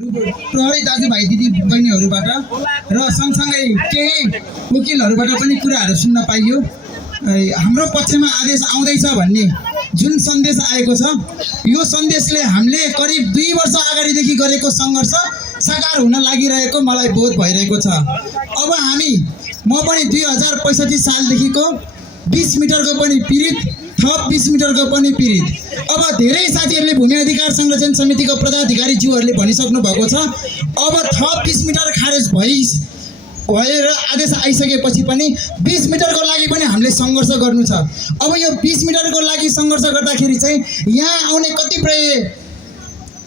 प्रहरी दाजुभाइ दिदी बहिनीहरूबाट र सँगसँगै केही वकिलहरूबाट पनि कुराहरू सुन्न पाइयो। हाम्रो पक्षमा आदेश आउँदैछ भन्ने जुन सन्देश आएको छ, यो सन्देशले हामीले करिब 2 वर्ष अगाडिदेखि गरेको सङ्घर्ष साकार हुन लागिरहेको मलाई बोध भइरहेको छ। अब म पनि 2065 सालदेखिको 20 मिटरको पनि पीडित, थप 20 मिटरको पनि पीडित। अब धेरै साथीहरूले भूमि अधिकार संरक्षण समितिको पदाधिकारीज्यूहरूले भनिसक्नु भएको छ, अब थप 20 मिटर खारेज भएर आदेश आइसकेपछि पनि 20 मिटरको लागि पनि हामीले सङ्घर्ष गर्नु छ। अब यो 20 मिटरको लागि सङ्घर्ष गर्दाखेरि चाहिँ यहाँ आउने कतिपय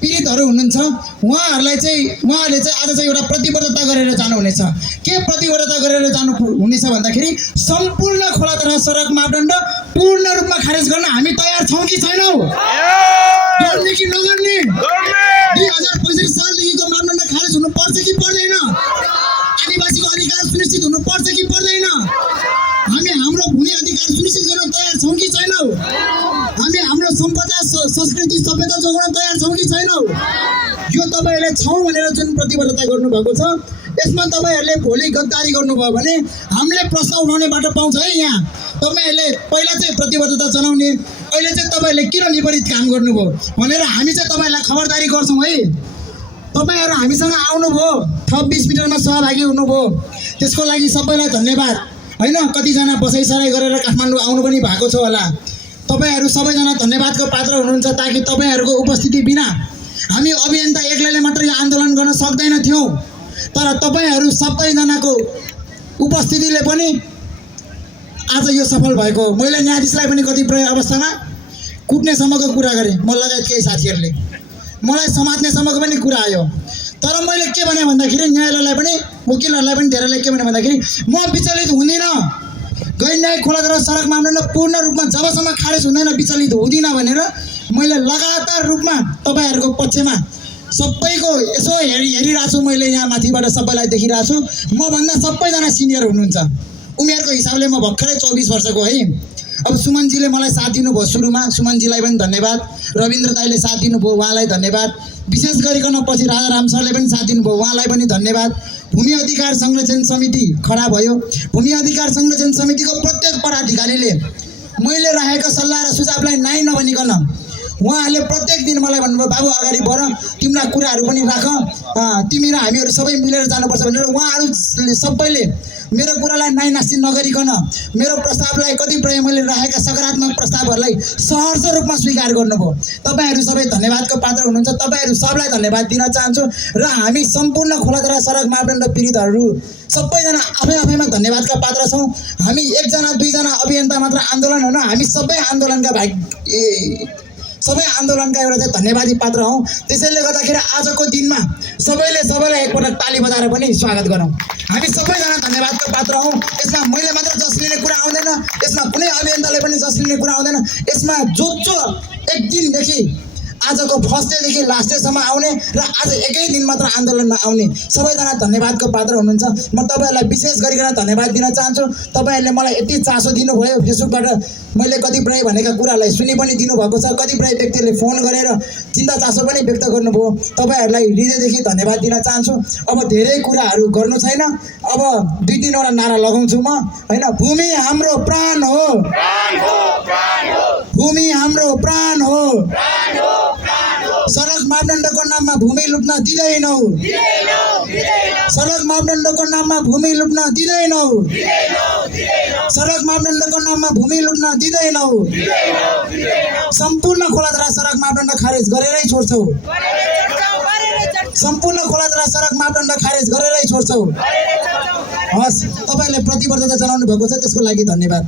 पीडितहरू हुनुहुन्छ, उहाँहरूले चाहिँ आज चाहिँ एउटा प्रतिबद्धता गरेर जानुहुनेछ। के प्रतिबद्धता गरेर जानु हुनेछ भन्दाखेरि सम्पूर्ण खोला तथा सडक मापदण्ड पूर्ण रूपमा खारेज गर्न हामी तयार छौँ कि छैनौँ? गर्ने कि नगर्ने? 2065 सालदेखिको मापदण्ड खारेज हुनुपर्छ कि पर्दैन? आदिवासीको अधिकार सुनिश्चित हुनुपर्छ कि पर्दैन? हामी हाम्रो भूमि अधिकार सुनिश्चित गर्न तयार छौँ कि छैनौँ? हामी हाम्रो सम्पदा संस्कृति सभ्यता जोगाउन तयार छौँ कि छैनौँ? यो तपाईँहरूले छौँ भनेर जुन प्रतिबद्धता गर्नुभएको छ, यसमा तपाईँहरूले भोलि गद्दारी गर्नुभयो भने हामीले प्रश्न उठाउने बाटो पाउँछ है। यहाँ तपाईँहरूले पहिला चाहिँ प्रतिबद्धता जनाउने, अहिले चाहिँ तपाईँहरूले किन विपरीत काम गर्नुभयो भनेर हामी चाहिँ तपाईँहरूलाई खबरदारी गर्छौँ है। तपाईँहरू हामीसँग आउनुभयो, थप 20 मिटरमा सहभागी हुनुभयो, त्यसको लागि सबैलाई धन्यवाद होइन। कतिजना बसाइसराई गरेर काठमाडौँ आउनु पनि भएको छ होला। तपाईँहरू सबैजना धन्यवादको पात्र हुनुहुन्छ, ताकि तपाईँहरूको उपस्थिति बिना हामी अभियन्ता एक्लैले मात्रै आन्दोलन गर्न सक्दैनथ्यौँ। तर तपाईँहरू सबैजनाको उपस्थितिले पनि आज यो सफल भएको। मैले न्यायाधीशलाई पनि कतिपय अवस्थामा कुट्नेसम्मको कुरा गरेँ, म लगायत केही साथीहरूले मलाई समात्नेसम्मको पनि कुरा आयो। तर मैले के भने भन्दाखेरि न्यायालयलाई पनि वकिलहरूलाई पनि धेरैले के भने भन्दाखेरि म विचलित हुँदिनँ। गैर न्यायिक खोला तथा सडक मापदण्ड पूर्ण रूपमा जबसम्म खारेज हुँदैन विचलित हुँदिनँ भनेर मैले लगातार रूपमा तपाईँहरूको पक्षमा सबैको यसो हेरिरहेको छु। मैले यहाँ माथिबाट सबैलाई देखिरहेको छु। मभन्दा सबैजना सिनियर हुनुहुन्छ, उमेरको हिसाबले म भर्खरै 24 वर्षको है। अब सुमनजीले मलाई साथ दिनुभयो सुरुमा, सुमनजीलाई पनि धन्यवाद। रविन्द्र दाईले साथ दिनुभयो, उहाँलाई धन्यवाद। विशेष गरिकन पछि राजाराम सरले पनि साथ दिनुभयो, उहाँलाई पनि धन्यवाद। भूमि अधिकार संरक्षण समिति खडा भयो। भूमि अधिकार संरक्षण समितिको प्रत्येक पदाधिकारीले मैले राखेका सल्लाह र सुझावलाई नाइ नभनिकन उहाँहरूले प्रत्येक दिन मलाई भन्नुभयो, बाबु अगाडि बढ, तिम्रा कुराहरू पनि राख, तिमी र हामीहरू सबै मिलेर जानुपर्छ भनेर उहाँहरूले सबैले मेरो कुरालाई नाइ नास्ति नगरिकन मेरो प्रस्तावलाई कतिपय मैले राखेका सकारात्मक प्रस्तावहरूलाई सहर्ष रूपमा स्वीकार गर्नुभयो। तपाईँहरू सबै धन्यवादको पात्र हुनुहुन्छ। तपाईँहरू सबलाई धन्यवाद दिन चाहन्छु। र हामी सम्पूर्ण खोला तथा सडक मापदण्ड पीडितहरू सबैजना आफै आफैमा धन्यवादका पात्र छौँ। हामी 1 2 जना अभियन्ता मात्र आन्दोलन होइन, हामी सबै आन्दोलनका एउटा चाहिँ धन्यवादी पात्र हौँ। त्यसैले गर्दाखेरि आजको दिनमा सबैलाई एकपटक ताली बजाएर पनि स्वागत गरौँ। हामी सबैजना धन्यवादको पात्र हौँ। यसमा मैले मात्र जस लिने कुरा आउँदैन, यसमा कुनै अभियन्ताले पनि जस लिने कुरा आउँदैन। यसमा जो एक दिनदेखि आजको फर्स्ट डेदेखि लास्ट डेसम्म आउने र आज एकै दिन मात्र आन्दोलनमा आउने सबैजना धन्यवादको पात्र हुनुहुन्छ। म तपाईँहरूलाई विशेष गरिकन धन्यवाद दिन चाहन्छु। तपाईँहरूले मलाई यति चासो दिनुभयो, फेसबुकबाट मैले कतिपय भनेका कुरालाई सुनि पनि दिनुभएको छ। कतिपय व्यक्तिले फोन गरेर चिन्ता चासो पनि व्यक्त गर्नुभयो। तपाईँहरूलाई हृदयदेखि धन्यवाद दिन चाहन्छु। अब धेरै कुराहरू गर्नु छैन। अब 2-3 वटा नारा लगाउँछु म होइन। भूमि हाम्रो प्राण हो, भूमि हाम्रो प्राण हो, सडक मापदण्डको नाममा भूमि लुट्न दिँदैनौ, सडक मापदण्डको नाममा भूमि लुट्न दिँदैनौ, सडक मापदण्डको नाममा भूमि लुट्न दिँदैनौ। सम्पूर्ण खोला तथा सडक मापदण्ड खारेज गरेरै छोड्छौ, सम्पूर्ण खोला तथा सडक मापदण्ड खारेज गरेरै छोड्छौ। हस्, तपाईँले प्रतिबद्धता जनाउनु भएको छ, त्यसको लागि धन्यवाद।